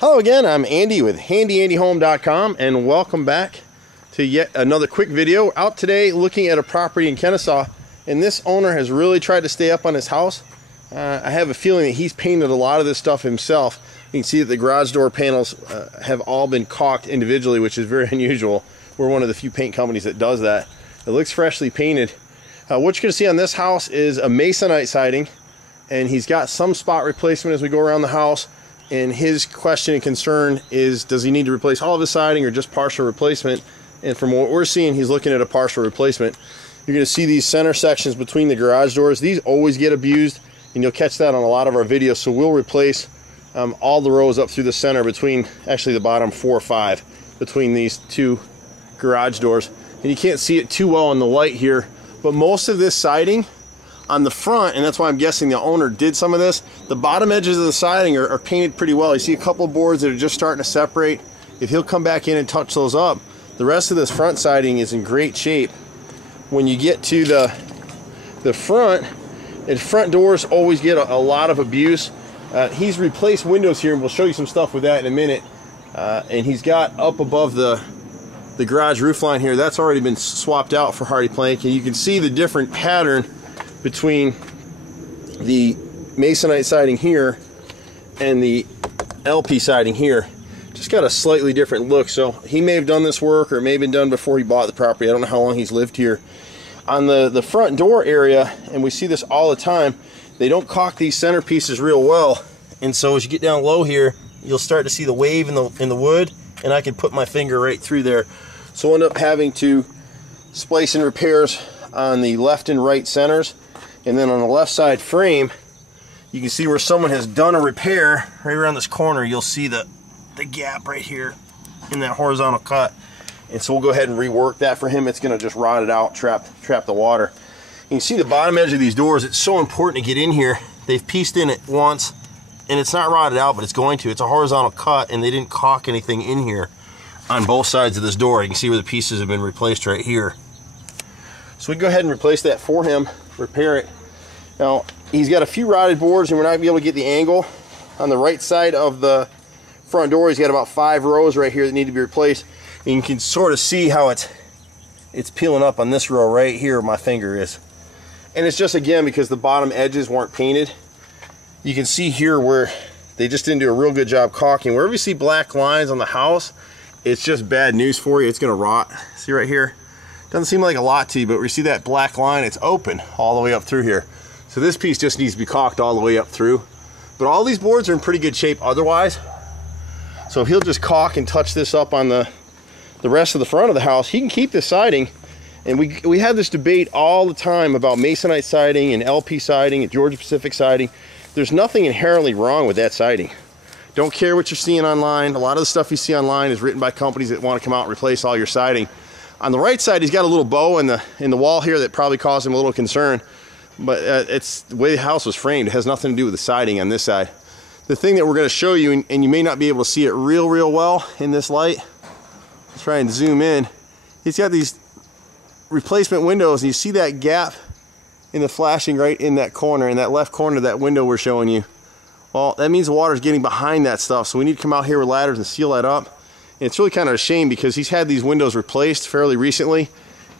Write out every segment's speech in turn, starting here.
Hello again, I'm Andy with HandyAndyHome.com and welcome back to yet another quick video. Out today looking at a property in Kennesaw, and this owner has really tried to stay up on his house. I have a feeling that he's painted a lot of this stuff himself. You can see that the garage door panels have all been caulked individually, which is very unusual. We're one of the few paint companies that does that. It looks freshly painted. What you're going to see on this house is a masonite siding, and he's got some spot replacement as we go around the house. And his question and concern is, does he need to replace all of his siding or just partial replacement? And from what we're seeing, he's looking at a partial replacement. You're going to see these center sections between the garage doors. These always get abused, and you'll catch that on a lot of our videos. So we'll replace all the rows up through the center between, actually the bottom 4 or 5, between these two garage doors. And you can't see it too well in the light here, but most of this siding on the front, and that's why I'm guessing the owner did some of this, the bottom edges of the siding are painted pretty well. You see a couple of boards that are just starting to separate. If he'll come back in and touch those up, the rest of this front siding is in great shape. When you get to the front, and front doors always get a lot of abuse. He's replaced windows here, and we'll show you some stuff with that in a minute. And he's got up above the garage roof line here, that's already been swapped out for hardy plank, and you can see the different pattern between the masonite siding here and the LP siding here. Just got a slightly different look. So he may have done this work, or it may have been done before he bought the property. I don't know how long he's lived here. On the front door area, and we see this all the time, they don't caulk these center pieces real well, and so as you get down low here, you'll start to see the wave in the wood, and I can put my finger right through there. So we'll end up having to splice in repairs on the left and right centers. And then on the left side frame, you can see where someone has done a repair. Right around this corner, you'll see the gap right here in that horizontal cut. And so we'll go ahead and rework that for him. It's going to just rot it out, trap the water. You can see the bottom edge of these doors. It's so important to get in here. They've pieced in it once, and it's not rotted out, but it's going to. It's a horizontal cut, and they didn't caulk anything in here on both sides of this door. You can see where the pieces have been replaced right here. So we can go ahead and replace that for him, repair it. Now, he's got a few rotted boards, and we're not going to be able to get the angle. On the right side of the front door, he's got about 5 rows right here that need to be replaced. And you can sort of see how it's peeling up on this row right here where my finger is. And it's just, again, because the bottom edges weren't painted. You can see here where they just didn't do a real good job caulking. Wherever you see black lines on the house, it's just bad news for you. It's going to rot. See right here? Doesn't seem like a lot to you, but where you see that black line, it's open all the way up through here. So this piece just needs to be caulked all the way up through. But all these boards are in pretty good shape otherwise. So if he'll just caulk and touch this up on the rest of the front of the house, he can keep this siding. And we have this debate all the time about masonite siding and LP siding and Georgia Pacific siding. There's nothing inherently wrong with that siding. Don't care what you're seeing online. A lot of the stuff you see online is written by companies that want to come out and replace all your siding. On the right side, he's got a little bow in the wall here that probably caused him a little concern. But it's the way the house was framed. It has nothing to do with the siding on this side. The thing that we're going to show you, and you may not be able to see it real well in this light. Let's try and zoom in. He's got these replacement windows, and you see that gap in the flashing right in that corner, in that left corner of that window we're showing you. Well, that means the water's getting behind that stuff, so we need to come out here with ladders and seal that up. And it's really kind of a shame because he's had these windows replaced fairly recently,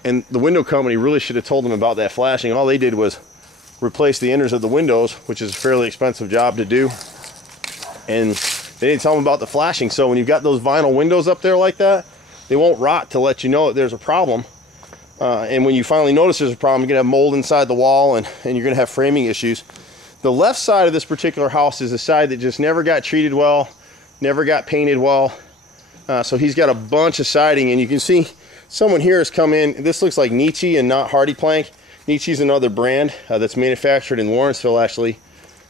and the window company really should have told him about that flashing. All they did was replace the inners of the windows, which is a fairly expensive job to do, and they didn't tell him about the flashing. So when you've got those vinyl windows up there like that, they won't rot to let you know that there's a problem. And when you finally notice there's a problem, you're going to have mold inside the wall, and you're going to have framing issues. The left side of this particular house is a side that just never got treated well, never got painted well. So he's got a bunch of siding, and you can see someone here has come in. This looks like Nietzsche and not Hardy Plank. Nietzsche's another brand that's manufactured in Lawrenceville, actually,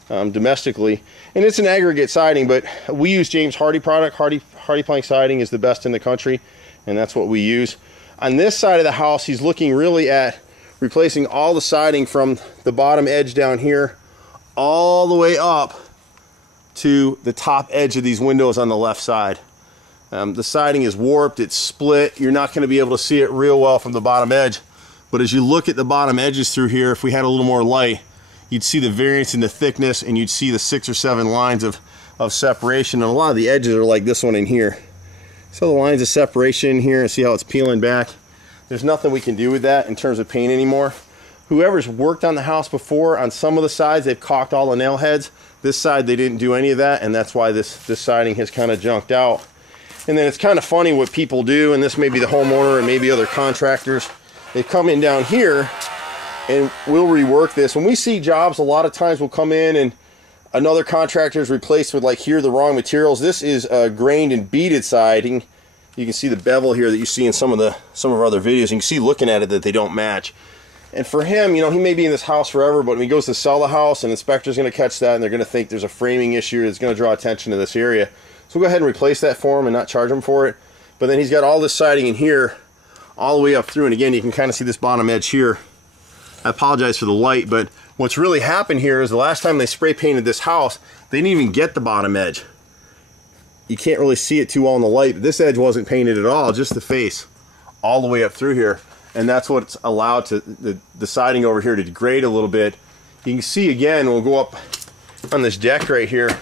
domestically. And it's an aggregate siding, but we use James Hardy product. Hardy Plank siding is the best in the country, and that's what we use. On this side of the house, he's looking really at replacing all the siding from the bottom edge down here all the way up to the top edge of these windows on the left side. The siding is warped, it's split. You're not going to be able to see it real well from the bottom edge. But as you look at the bottom edges through here, if we had a little more light, you'd see the variance in the thickness, and you'd see the 6 or 7 lines of of separation, and a lot of the edges are like this one in here. So the lines of separation in here, and see how it's peeling back. There's nothing we can do with that in terms of paint anymore. Whoever's worked on the house before, on some of the sides they've caulked all the nail heads. This side they didn't do any of that, and that's why this siding has kind of junked out. And then it's kind of funny what people do, and this may be the homeowner and maybe other contractors. They come in down here and we'll rework this. When we see jobs, a lot of times we'll come in and another contractor is replaced with, like, here, the wrong materials. This is grained and beaded siding. You can see the bevel here that you see in some of our other videos. You can see looking at it that they don't match. And for him, you know, he may be in this house forever, but when he goes to sell the house, an inspector's going to catch that and they're going to think there's a framing issue that's going to draw attention to this area. So we'll go ahead and replace that for him and not charge him for it. But then he's got all this siding in here all the way up through, and again, you can kind of see this bottom edge here. I apologize for the light, but what's really happened here is the last time they spray painted this house, they didn't even get the bottom edge. You can't really see it too well in the light, but this edge wasn't painted at all, just the face all the way up through here. And that's what's allowed to the siding over here to degrade a little bit. You can see again, we'll go up on this deck right here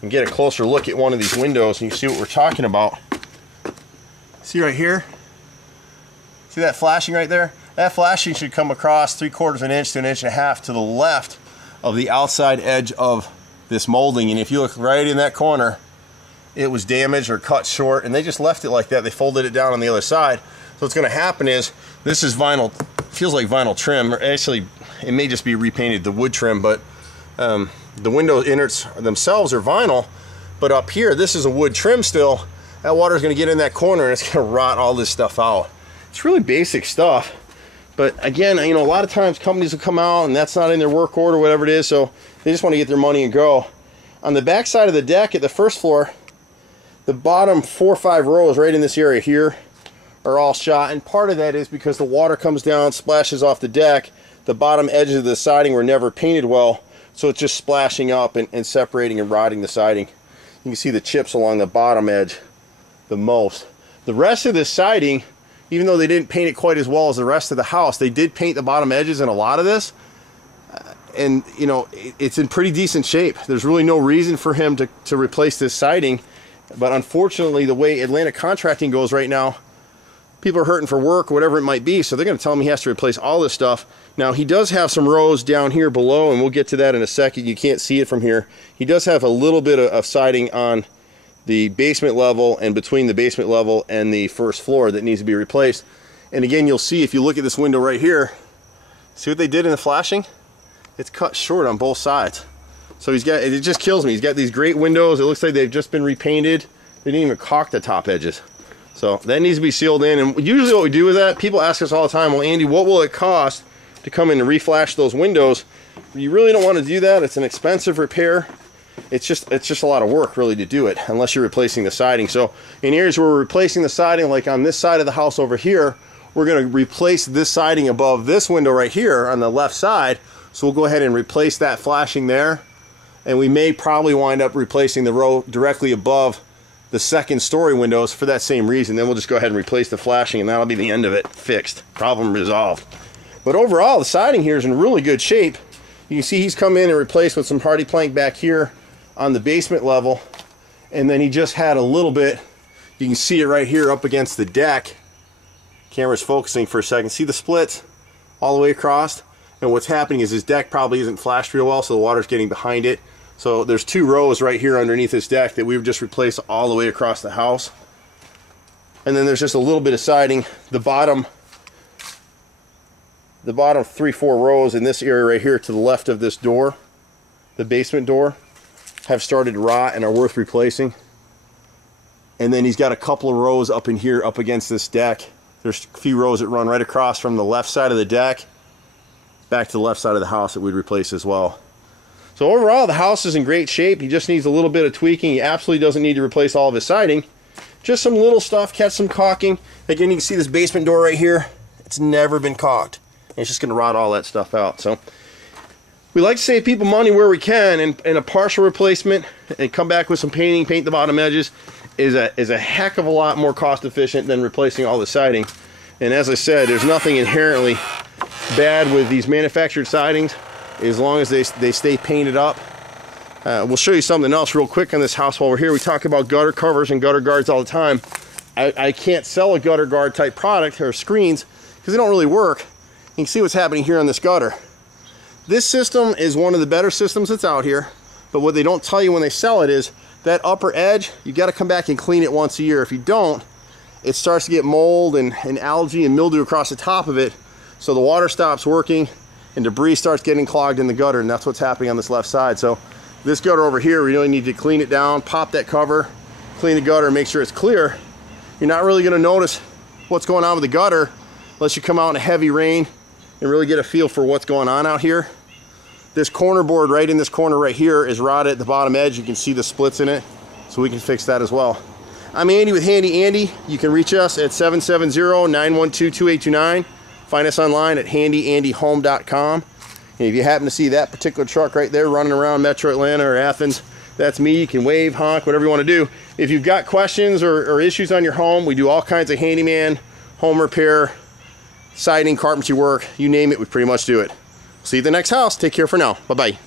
and get a closer look at one of these windows, and you see what we're talking about. See right here? See that flashing right there? That flashing should come across 3/4 inch to 1.5 inches to the left of the outside edge of this molding. And if you look right in that corner, it was damaged or cut short, and they just left it like that. They folded it down on the other side. So what's going to happen is, this is vinyl, feels like vinyl trim, or actually it may just be repainted the wood trim, but the window innards themselves are vinyl, but up here this is a wood trim still. That water is going to get in that corner and it's going to rot all this stuff out. It's really basic stuff, but again, you know, a lot of times companies will come out and that's not in their work order, whatever it is, so they just want to get their money and go. On the back side of the deck at the first floor, the bottom 4 or 5 rows right in this area here are all shot, and part of that is because the water comes down, splashes off the deck. The bottom edges of the siding were never painted well, so it's just splashing up and separating and rotting the siding. You can see the chips along the bottom edge the most. The rest of this siding, even though they didn't paint it quite as well as the rest of the house, they did paint the bottom edges in a lot of this, and you know, it's in pretty decent shape. There's really no reason for him to replace this siding, but unfortunately the way Atlanta contracting goes right now, people are hurting for work, whatever it might be, so they're going to tell him he has to replace all this stuff. Now, he does have some rows down here below, and we'll get to that in a second. You can't see it from here. He does have a little bit of siding on the basement level and between the basement level and the first floor that needs to be replaced. And again, you'll see if you look at this window right here, see what they did in the flashing? It's cut short on both sides. So he's got, it just kills me. He's got these great windows. It looks like they've just been repainted. They didn't even caulk the top edges. So that needs to be sealed in, and usually what we do with that, people ask us all the time, well, Andy, what will it cost to come in and reflash those windows? You really don't want to do that. It's an expensive repair. It's just a lot of work really to do it, unless you're replacing the siding. So in areas where we're replacing the siding, like on this side of the house over here, we're going to replace this siding above this window right here on the left side. So we'll go ahead and replace that flashing there, and we may probably wind up replacing the row directly above the second story windows for that same reason. Then we'll just go ahead and replace the flashing, and that'll be the end of it. Fixed. Problem resolved. But overall, the siding here is in really good shape. You can see he's come in and replaced with some hardy plank back here on the basement level, and then he just had a little bit, you can see it right here up against the deck. Camera's focusing for a second. See the splits all the way across? And what's happening is his deck probably isn't flashed real well, so the water's getting behind it. So there's 2 rows right here underneath this deck that we've just replaced all the way across the house. And then there's just a little bit of siding. The bottom 3-4 rows in this area right here to the left of this door, the basement door, have started to rot and are worth replacing. And then he's got a couple of rows up in here up against this deck. There's a few rows that run right across from the left side of the deck back to the left side of the house that we'd replace as well. So overall, the house is in great shape. He just needs a little bit of tweaking. He absolutely doesn't need to replace all of his siding. Just some little stuff, catch some caulking. Again, you can see this basement door right here. It's never been caulked. And it's just going to rot all that stuff out. So we like to save people money where we can, and a partial replacement and come back with some painting, paint the bottom edges, is a heck of a lot more cost efficient than replacing all the siding. And as I said, there's nothing inherently bad with these manufactured sidings, as long as they stay painted up We'll show you something else real quick on this house while we're here. We talk about gutter covers and gutter guards all the time. I can't sell a gutter guard type product or screens because they don't really work. You can see what's happening here on this gutter. This system is one of the better systems that's out here, but what they don't tell you when they sell it is that upper edge, you got to come back and clean it once a year. If you don't, it starts to get mold and algae and mildew across the top of it, so the water stops working and debris starts getting clogged in the gutter, and that's what's happening on this left side. So this gutter over here, we really need to clean it down, pop that cover, clean the gutter, and make sure it's clear. You're not really going to notice what's going on with the gutter unless you come out in a heavy rain and really get a feel for what's going on out here. This corner board right in this corner right here is rotted at the bottom edge. You can see the splits in it, so we can fix that as well. I'm Andy with Handy Andy. You can reach us at 770-912-2829. Find us online at handyandyhome.com. And if you happen to see that particular truck right there running around Metro Atlanta or Athens, that's me. You can wave, honk, whatever you want to do. If you've got questions or issues on your home, we do all kinds of handyman, home repair, siding, carpentry work, you name it, we pretty much do it. See you at the next house. Take care for now. Bye-bye.